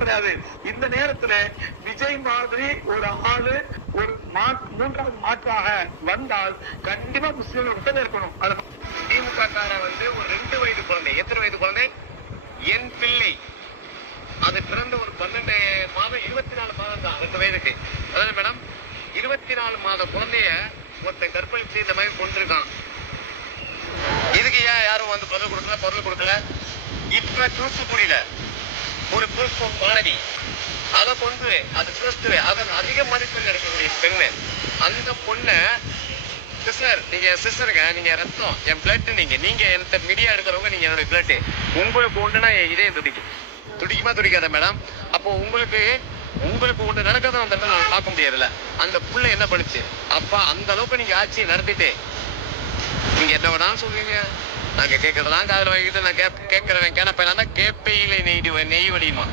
கிடையாது. இந்த நேரத்துல விஜய் மாதிரி ஒரு ஆளு ஒரு மூன்றாவது மாற்றாக வந்தால் கண்டிப்பா முஸ்லீம்கள் விட்டு இருக்கணும். திமுக ஒரு 2 வயது குழந்தை, எத்தனை வயது குழந்தை? என் பிள்ளை, அது பிறந்த ஒரு 12 மாதம் 24 மாதம் தான், 2 வயதுக்கு. அதாவது மேடம் 24 மாத குழந்தைய ஒருத்தன் கற்பழிச்சு இந்த மாதிரி கொண்டிருக்கான். இதுக்கு ஏன் யாரும் வந்து பொருள் கொடுக்கல? இப்ப தூத்துக்குடியில ஒரு மாணவி அதை கொண்டு அது கிறிஸ்துவ அதன் அதிக மதிப்பெண் எடுக்கக்கூடிய பெண்ணு, அந்த பொண்ண சிஸ்டர், நீங்க சிஸ்டருங்க, நீங்க ரத்தம், என் பிளட், நீங்க எந்த மீடியா எடுக்கிறவங்க, நீங்க என்னோட பிளட், உங்களுக்கு ஒன்றுனா இதே துடிக்குமா துடிக்காத மேடம்? அப்போ உங்களுக்கு ஒன்று நடக்கிறத அந்த பார்க்க முடியாதுல்ல. அந்த புள்ள என்ன பண்ணுச்சு? அப்பா அந்த அளவுக்கு நீங்க ஆட்சியை நடத்திட்டு நீங்க என்ன வேணாலும் சொல்றீங்க. நாங்க கேட்கறதெல்லாம் காதல் வாங்கிட்டு நான் கேட்கறவன் கேனப்ப கேப்பையில நெய் வடியுமா?